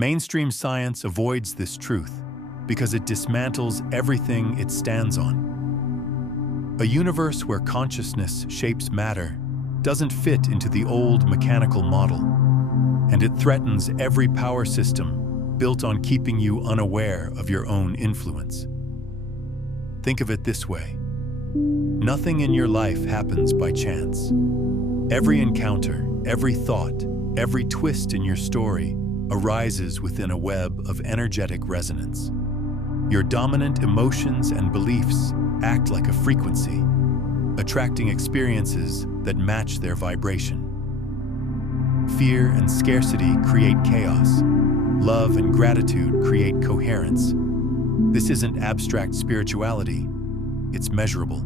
Mainstream science avoids this truth because it dismantles everything it stands on. A universe where consciousness shapes matter doesn't fit into the old mechanical model, and it threatens every power system built on keeping you unaware of your own influence. Think of it this way. Nothing in your life happens by chance. Every encounter, every thought, every twist in your story arises within a web of energetic resonance. Your dominant emotions and beliefs act like a frequency, attracting experiences that match their vibration. Fear and scarcity create chaos. Love and gratitude create coherence. This isn't abstract spirituality, it's measurable.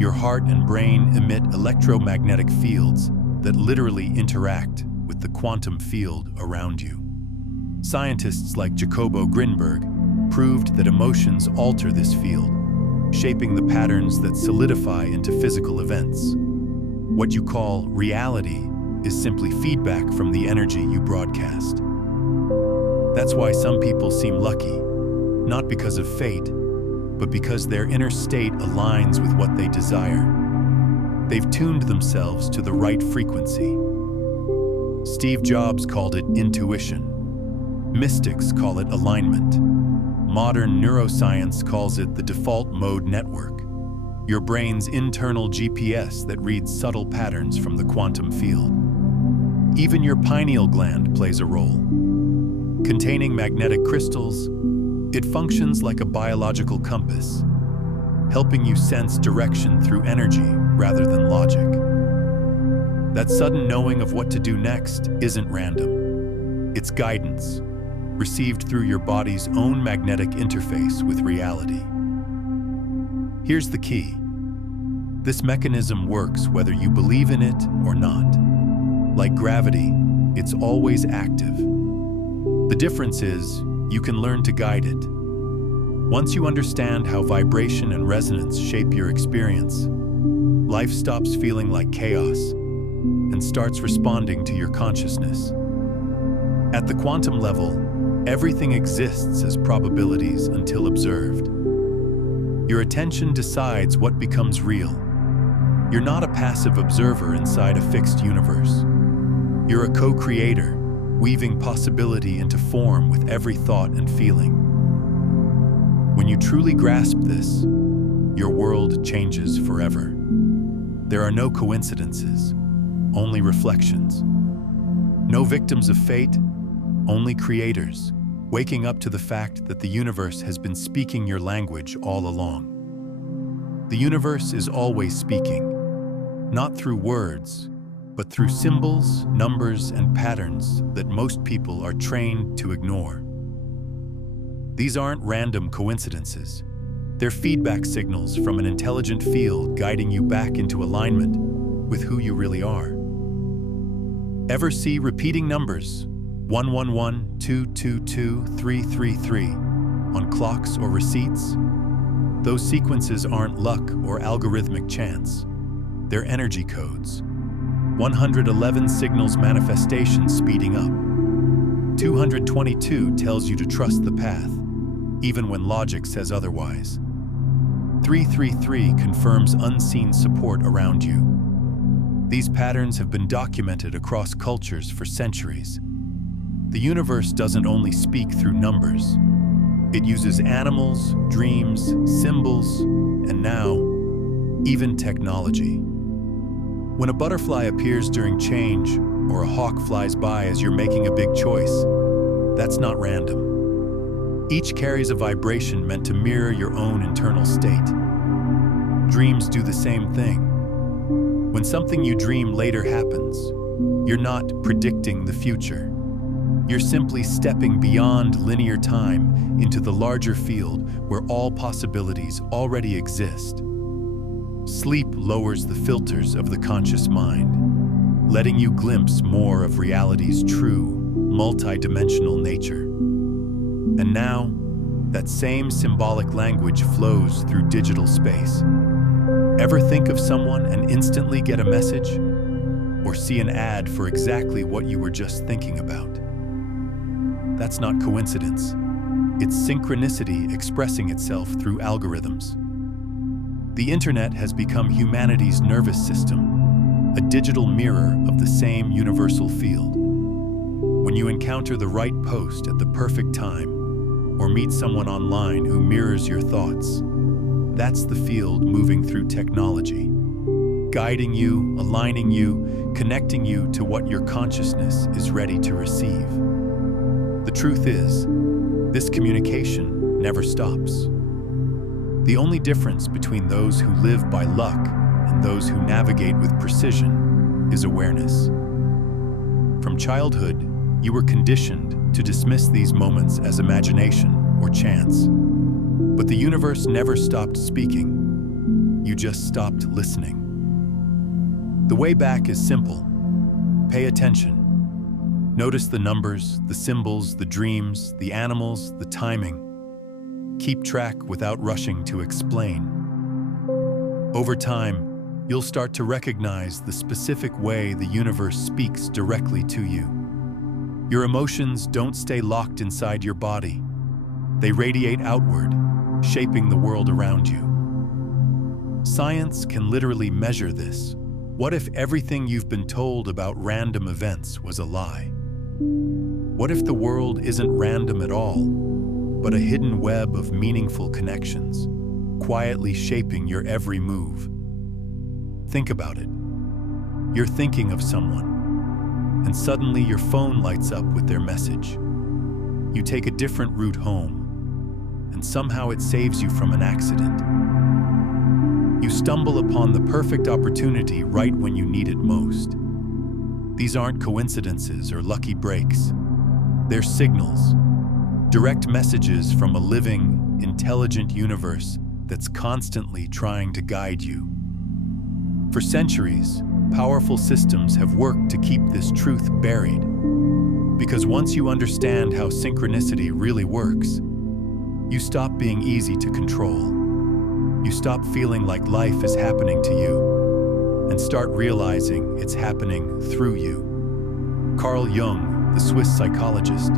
Your heart and brain emit electromagnetic fields that literally interact with the quantum field around you. Scientists like Jacobo Grinberg proved that emotions alter this field, shaping the patterns that solidify into physical events. What you call reality is simply feedback from the energy you broadcast. That's why some people seem lucky, not because of fate, but because their inner state aligns with what they desire. They've tuned themselves to the right frequency. Steve Jobs called it intuition. Mystics call it alignment. Modern neuroscience calls it the default mode network, your brain's internal GPS that reads subtle patterns from the quantum field. Even your pineal gland plays a role. Containing magnetic crystals, it functions like a biological compass, helping you sense direction through energy rather than logic. That sudden knowing of what to do next isn't random. It's guidance, received through your body's own magnetic interface with reality. Here's the key. This mechanism works whether you believe in it or not. Like gravity, it's always active. The difference is, you can learn to guide it. Once you understand how vibration and resonance shape your experience, life stops feeling like chaos and starts responding to your consciousness. At the quantum level, everything exists as probabilities until observed. Your attention decides what becomes real. You're not a passive observer inside a fixed universe. You're a co-creator, weaving possibility into form with every thought and feeling. When you truly grasp this, your world changes forever. There are no coincidences, only reflections. No victims of fate, only creators, waking up to the fact that the universe has been speaking your language all along. The universe is always speaking, not through words, but through symbols, numbers, and patterns that most people are trained to ignore. These aren't random coincidences. They're feedback signals from an intelligent field guiding you back into alignment with who you really are. Ever see repeating numbers 111, 222, 333 on clocks or receipts? Those sequences aren't luck or algorithmic chance. They're energy codes. 111 signals manifestation speeding up. 222 tells you to trust the path, even when logic says otherwise. 333 confirms unseen support around you. These patterns have been documented across cultures for centuries. The universe doesn't only speak through numbers. It uses animals, dreams, symbols, and now, even technology. When a butterfly appears during change, or a hawk flies by as you're making a big choice, that's not random. Each carries a vibration meant to mirror your own internal state. Dreams do the same thing. When something you dream later happens, you're not predicting the future. You're simply stepping beyond linear time into the larger field where all possibilities already exist. Sleep lowers the filters of the conscious mind, letting you glimpse more of reality's true, multi-dimensional nature. And now, that same symbolic language flows through digital space. Ever think of someone and instantly get a message? Or see an ad for exactly what you were just thinking about? That's not coincidence. It's synchronicity expressing itself through algorithms. The internet has become humanity's nervous system, a digital mirror of the same universal field. When you encounter the right post at the perfect time, or meet someone online who mirrors your thoughts, that's the field moving through technology, guiding you, aligning you, connecting you to what your consciousness is ready to receive. The truth is, this communication never stops. The only difference between those who live by luck and those who navigate with precision is awareness. From childhood, you were conditioned to dismiss these moments as imagination or chance. But the universe never stopped speaking. You just stopped listening. The way back is simple. Pay attention. Notice the numbers, the symbols, the dreams, the animals, the timing. Keep track without rushing to explain. Over time, you'll start to recognize the specific way the universe speaks directly to you. Your emotions don't stay locked inside your body. They radiate outward, shaping the world around you. Science can literally measure this. What if everything you've been told about random events was a lie? What if the world isn't random at all, but a hidden web of meaningful connections, quietly shaping your every move? Think about it. You're thinking of someone, and suddenly your phone lights up with their message. You take a different route home, and somehow it saves you from an accident. You stumble upon the perfect opportunity right when you need it most. These aren't coincidences or lucky breaks. They're signals, direct messages from a living, intelligent universe that's constantly trying to guide you. For centuries, powerful systems have worked to keep this truth buried. Because once you understand how synchronicity really works, you stop being easy to control. You stop feeling like life is happening to you and start realizing it's happening through you. Carl Jung, the Swiss psychologist,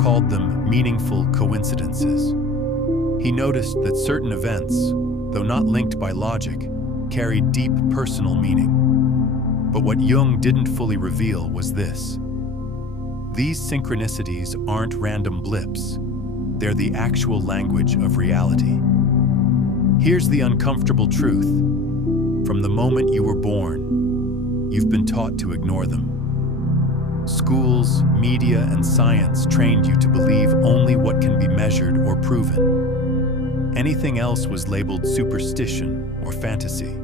called them meaningful coincidences. He noticed that certain events, though not linked by logic, carried deep personal meaning. But what Jung didn't fully reveal was this. These synchronicities aren't random blips. They're the actual language of reality. Here's the uncomfortable truth. From the moment you were born, you've been taught to ignore them. Schools, media, and science trained you to believe only what can be measured or proven. Anything else was labeled superstition or fantasy.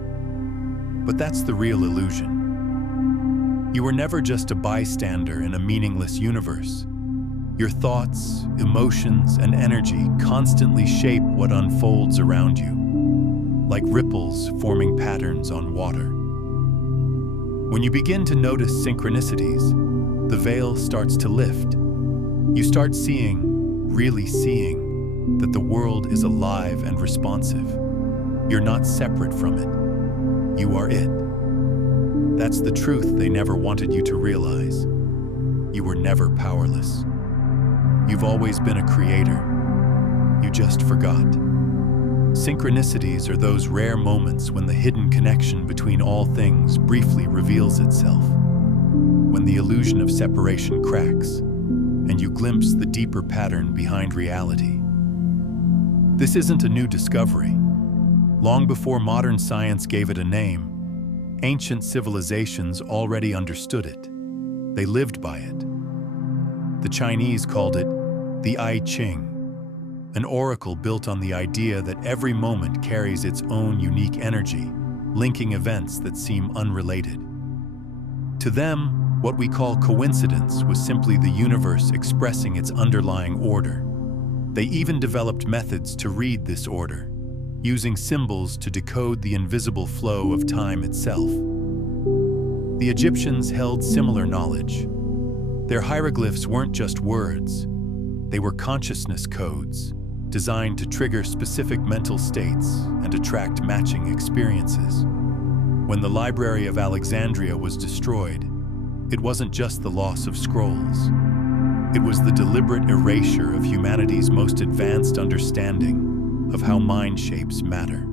But that's the real illusion. You were never just a bystander in a meaningless universe. Your thoughts, emotions, and energy constantly shape what unfolds around you, like ripples forming patterns on water. When you begin to notice synchronicities, the veil starts to lift. You start seeing, really seeing, that the world is alive and responsive. You're not separate from it. You are it. That's the truth they never wanted you to realize. You were never powerless. You've always been a creator. You just forgot. Synchronicities are those rare moments when the hidden connection between all things briefly reveals itself. When the illusion of separation cracks, and you glimpse the deeper pattern behind reality. This isn't a new discovery. Long before modern science gave it a name, ancient civilizations already understood it. They lived by it. The Chinese called it the I Ching, an oracle built on the idea that every moment carries its own unique energy, linking events that seem unrelated. To them, what we call coincidence was simply the universe expressing its underlying order. They even developed methods to read this order, using symbols to decode the invisible flow of time itself. The Egyptians held similar knowledge. Their hieroglyphs weren't just words. They were consciousness codes, designed to trigger specific mental states and attract matching experiences. When the Library of Alexandria was destroyed, it wasn't just the loss of scrolls. It was the deliberate erasure of humanity's most advanced understanding of how mind shapes matter.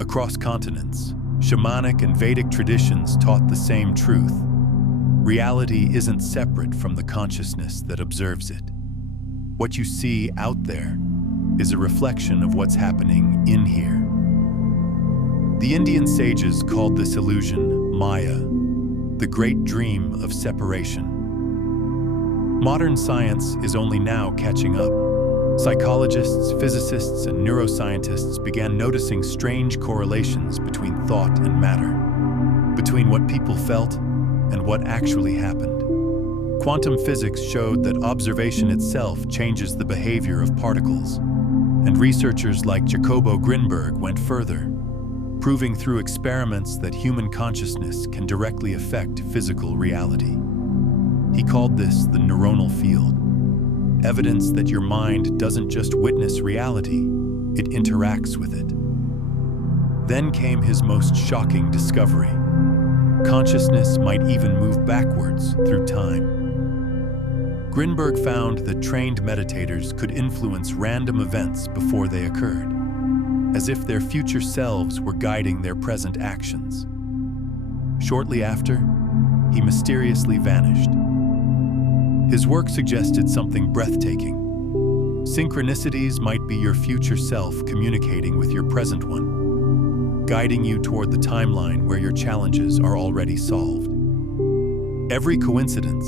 Across continents, shamanic and Vedic traditions taught the same truth. Reality isn't separate from the consciousness that observes it. What you see out there is a reflection of what's happening in here. The Indian sages called this illusion Maya, the great dream of separation. Modern science is only now catching up. Psychologists, physicists, and neuroscientists began noticing strange correlations between thought and matter, between what people felt and what actually happened. Quantum physics showed that observation itself changes the behavior of particles, and researchers like Jacobo Grinberg went further, proving through experiments that human consciousness can directly affect physical reality. He called this the neuronal field, evidence that your mind doesn't just witness reality, it interacts with it. Then came his most shocking discovery. Consciousness might even move backwards through time. Grinberg found that trained meditators could influence random events before they occurred, as if their future selves were guiding their present actions. Shortly after, he mysteriously vanished. His work suggested something breathtaking. Synchronicities might be your future self communicating with your present one, guiding you toward the timeline where your challenges are already solved. Every coincidence,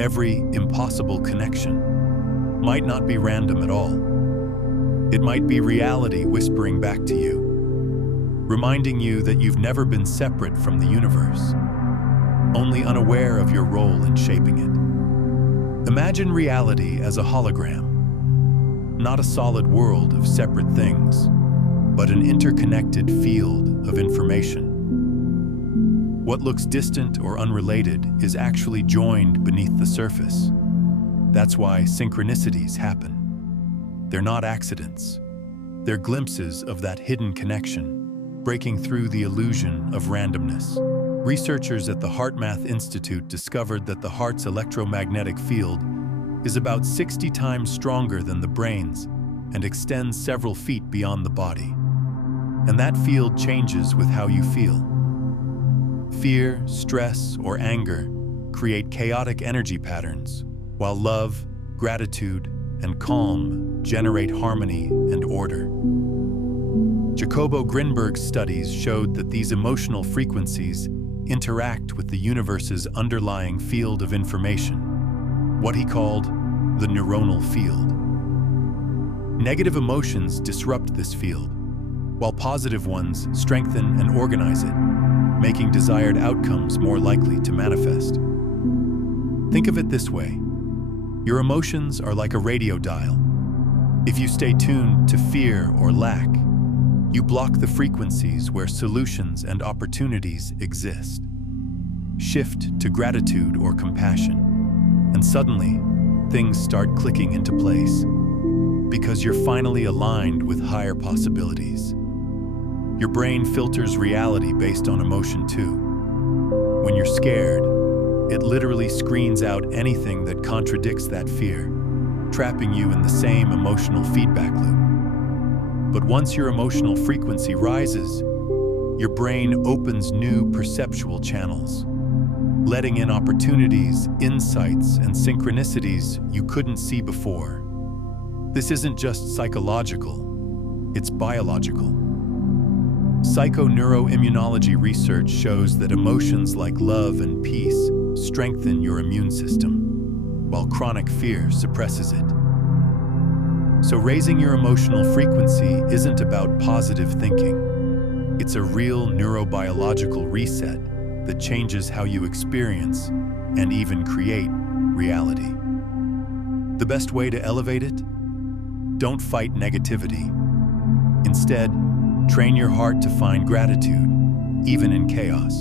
every impossible connection, might not be random at all. It might be reality whispering back to you, reminding you that you've never been separate from the universe, only unaware of your role in shaping it. Imagine reality as a hologram, not a solid world of separate things, but an interconnected field of information. What looks distant or unrelated is actually joined beneath the surface. That's why synchronicities happen. They're not accidents. They're glimpses of that hidden connection, breaking through the illusion of randomness. Researchers at the HeartMath Institute discovered that the heart's electromagnetic field is about 60 times stronger than the brain's and extends several feet beyond the body. And that field changes with how you feel. Fear, stress, or anger create chaotic energy patterns, while love, gratitude, and calm generate harmony and order. Jacobo Grinberg's studies showed that these emotional frequencies interact with the universe's underlying field of information, what he called the neuronal field. Negative emotions disrupt this field, while positive ones strengthen and organize it, making desired outcomes more likely to manifest. Think of it this way. Your emotions are like a radio dial. If you stay tuned to fear or lack, you block the frequencies where solutions and opportunities exist. Shift to gratitude or compassion, and suddenly, things start clicking into place, because you're finally aligned with higher possibilities. Your brain filters reality based on emotion too. When you're scared, it literally screens out anything that contradicts that fear, trapping you in the same emotional feedback loop. But once your emotional frequency rises, your brain opens new perceptual channels, letting in opportunities, insights, and synchronicities you couldn't see before. This isn't just psychological, it's biological. Psychoneuroimmunology research shows that emotions like love and peace strengthen your immune system, while chronic fear suppresses it. So raising your emotional frequency isn't about positive thinking. It's a real neurobiological reset that changes how you experience and even create reality. The best way to elevate it? Don't fight negativity. Instead, train your heart to find gratitude, even in chaos.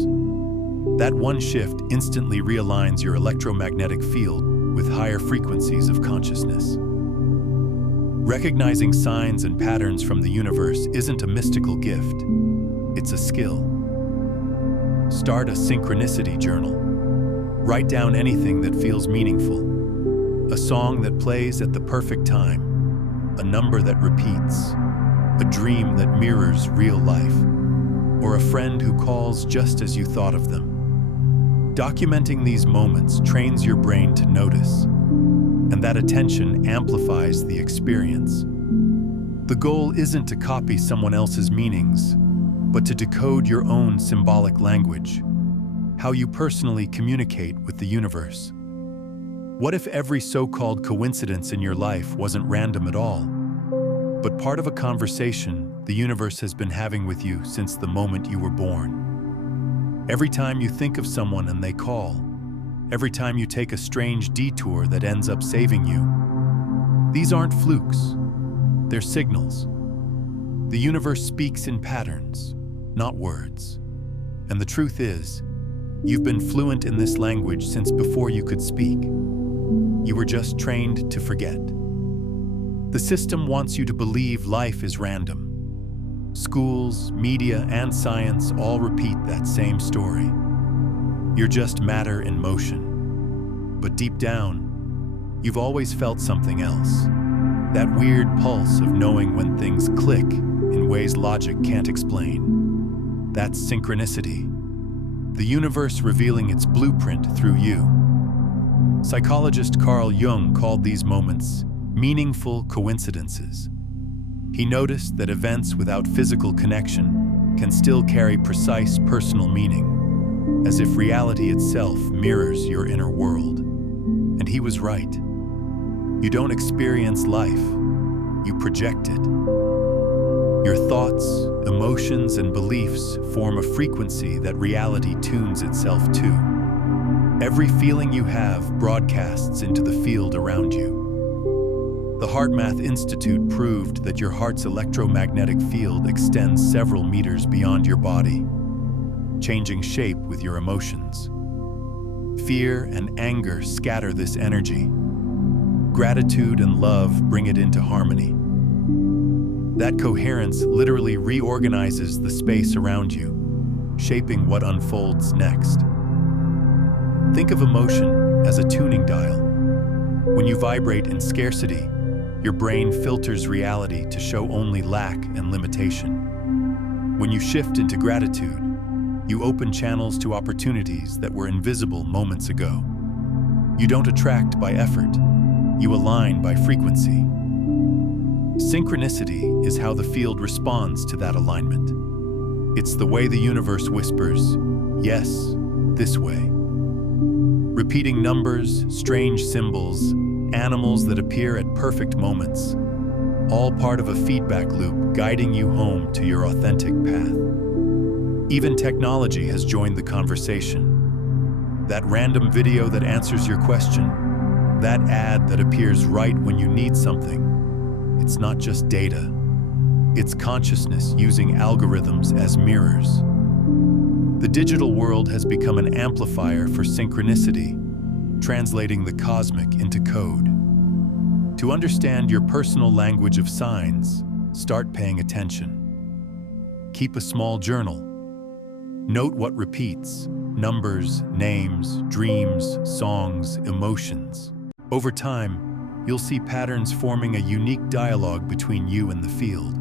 That one shift instantly realigns your electromagnetic field with higher frequencies of consciousness. Recognizing signs and patterns from the universe isn't a mystical gift, it's a skill. Start a synchronicity journal. Write down anything that feels meaningful. A song that plays at the perfect time, a number that repeats, a dream that mirrors real life, or a friend who calls just as you thought of them. Documenting these moments trains your brain to notice, and that attention amplifies the experience. The goal isn't to copy someone else's meanings, but to decode your own symbolic language, how you personally communicate with the universe. What if every so-called coincidence in your life wasn't random at all, but part of a conversation the universe has been having with you since the moment you were born? Every time you think of someone and they call, every time you take a strange detour that ends up saving you, these aren't flukes, they're signals. The universe speaks in patterns, not words. And the truth is, you've been fluent in this language since before you could speak. You were just trained to forget. The system wants you to believe life is random. Schools, media, and science all repeat that same story. You're just matter in motion. But deep down, you've always felt something else. That weird pulse of knowing when things click in ways logic can't explain. That's synchronicity. The universe revealing its blueprint through you. Psychologist Carl Jung called these moments meaningful coincidences. He noticed that events without physical connection can still carry precise personal meaning, as if reality itself mirrors your inner world. And he was right. You don't experience life, you project it. Your thoughts, emotions, and beliefs form a frequency that reality tunes itself to. Every feeling you have broadcasts into the field around you. The HeartMath Institute proved that your heart's electromagnetic field extends several meters beyond your body, changing shape with your emotions. Fear and anger scatter this energy. Gratitude and love bring it into harmony. That coherence literally reorganizes the space around you, shaping what unfolds next. Think of emotion as a tuning dial. When you vibrate in scarcity, your brain filters reality to show only lack and limitation. When you shift into gratitude, you open channels to opportunities that were invisible moments ago. You don't attract by effort, you align by frequency. Synchronicity is how the field responds to that alignment. It's the way the universe whispers, yes, this way. Repeating numbers, strange symbols, animals that appear at perfect moments, all part of a feedback loop guiding you home to your authentic path. Even technology has joined the conversation. That random video that answers your question, that ad that appears right when you need something, it's not just data. It's consciousness using algorithms as mirrors. The digital world has become an amplifier for synchronicity, translating the cosmic into code. To understand your personal language of signs, start paying attention. Keep a small journal. Note what repeats: numbers, names, dreams, songs, emotions. Over time, you'll see patterns forming a unique dialogue between you and the field.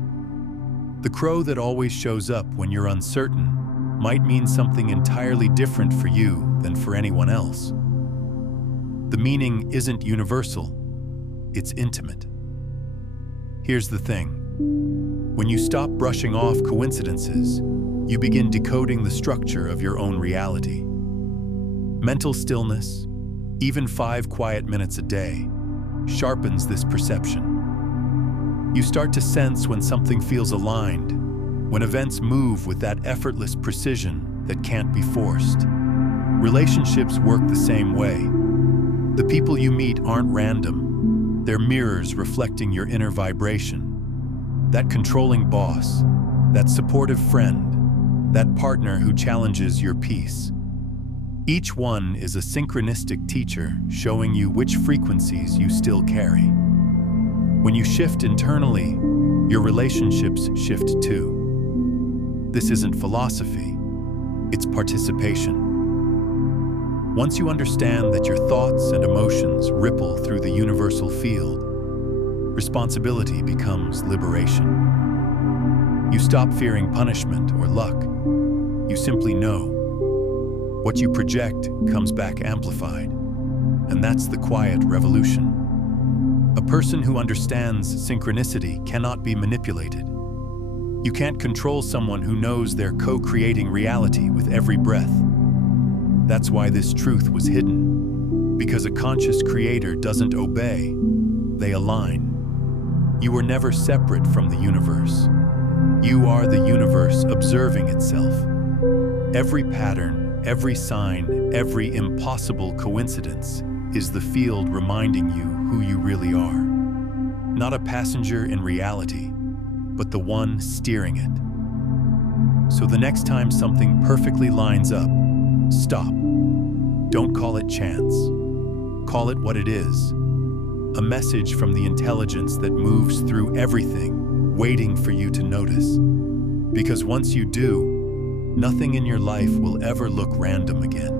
The crow that always shows up when you're uncertain might mean something entirely different for you than for anyone else. The meaning isn't universal, it's intimate. Here's the thing. When you stop brushing off coincidences, you begin decoding the structure of your own reality. Mental stillness, even 5 quiet minutes a day, sharpens this perception. You start to sense when something feels aligned, when events move with that effortless precision that can't be forced. Relationships work the same way. The people you meet aren't random. They're mirrors reflecting your inner vibration. That controlling boss, that supportive friend, that partner who challenges your peace. Each one is a synchronistic teacher showing you which frequencies you still carry. When you shift internally, your relationships shift too. This isn't philosophy, it's participation. Once you understand that your thoughts and emotions ripple through the universal field, responsibility becomes liberation. You stop fearing punishment or luck. You simply know. What you project comes back amplified, and that's the quiet revolution. A person who understands synchronicity cannot be manipulated. You can't control someone who knows they're co-creating reality with every breath. That's why this truth was hidden. Because a conscious creator doesn't obey, they align. You were never separate from the universe. You are the universe observing itself. Every pattern, every sign, every impossible coincidence is the field reminding you who you really are. Not a passenger in reality, but the one steering it. So the next time something perfectly lines up, stop. Don't call it chance. Call it what it is. A message from the intelligence that moves through everything, waiting for you to notice. Because once you do, nothing in your life will ever look random again.